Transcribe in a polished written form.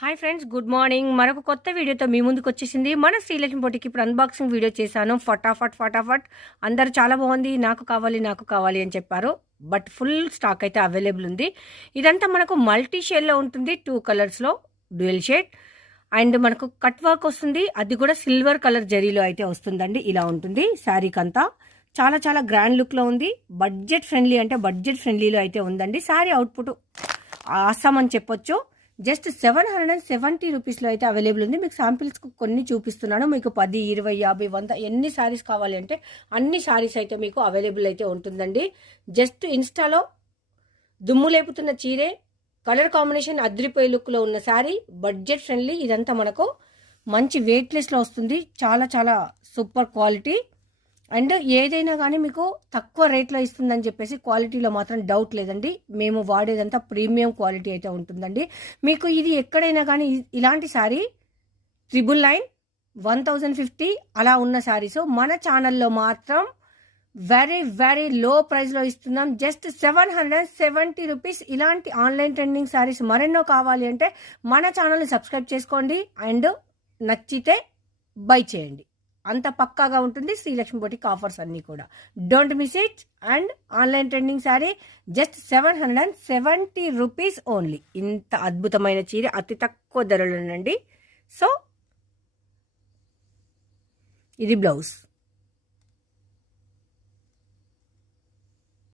Hi friends, good morning. మరొక కొత్త వీడియోతో మీ ముందుకు వచ్చేసింది మన శ్రీలక్ష్మి బొటిక్. ఇప్పుడు అన్బాక్సింగ్ వీడియో చేశాను. ఫటాఫట్ అందరు చాలా బాగుంది, నాకు కావాలి అని చెప్పారు. బట్ ఫుల్ స్టాక్ అయితే అవైలబుల్ ఉంది. ఇదంతా మనకు మల్టీ షేడ్లో ఉంటుంది, 2 కలర్స్లో డ్యూయల్ షేడ్. అండ్ మనకు కట్ వర్క్ వస్తుంది, అది కూడా సిల్వర్ కలర్ జరీలో అయితే వస్తుందండి. ఇలా ఉంటుంది శారీకి అంతా. చాలా గ్రాండ్ లుక్లో ఉంది. బడ్జెట్ ఫ్రెండ్లీలో అయితే ఉందండి. శారీ అవుట్పుట్ ఆసాం అని చెప్పొచ్చు. జస్ట్ 770 రూపీస్లో అయితే అవైలబుల్ ఉంది. మీకు శాంపిల్స్ కొన్ని చూపిస్తున్నాను. మీకు 10, 20, 50, 100 ఎన్ని శారీస్ కావాలి అంటే అన్ని శారీస్ అయితే మీకు అవైలబుల్ అయితే ఉంటుందండి. జస్ట్ ఇన్స్టాలో దుమ్ము లేపుతున్న చీరే, కలర్ కాంబినేషన్ అద్రిపోయే లుక్లో ఉన్న శారీ, బడ్జెట్ ఫ్రెండ్లీ. ఇదంతా మనకు మంచి వెయిట్లెస్లో వస్తుంది. చాలా సూపర్ క్వాలిటీ. అండ్ ఏదైనా కానీ మీకు తక్కువ రేట్లో ఇస్తుందని చెప్పేసి క్వాలిటీలో మాత్రం డౌట్ లేదండి. మేము వాడేదంతా ప్రీమియం క్వాలిటీ అయితే ఉంటుందండి. మీకు ఇది ఎక్కడైనా కానీ ఇలాంటి శారీ 999, 1050 అలా ఉన్న శారీస్ మన ఛానల్లో మాత్రం వెరీ లో ప్రైస్లో ఇస్తున్నాం. Just 770 rupees. ఇలాంటి ఆన్లైన్ ట్రెండింగ్ శారీస్ మరెన్నో కావాలి అంటే మన ఛానల్ని సబ్స్క్రైబ్ చేసుకోండి. అండ్ నచ్చితే బై చేయండి. అంత పక్కాగా ఉంటుంది శ్రీలక్ష్మి బొటిక్ ఆఫర్స్ అన్నీ కూడా. Don't miss it. And online trending sari just 770 rupees only. ఇంత అద్భుతమైన చీర అతి తక్కువ ధరలోనండి. సో ఇది బ్లౌజ్.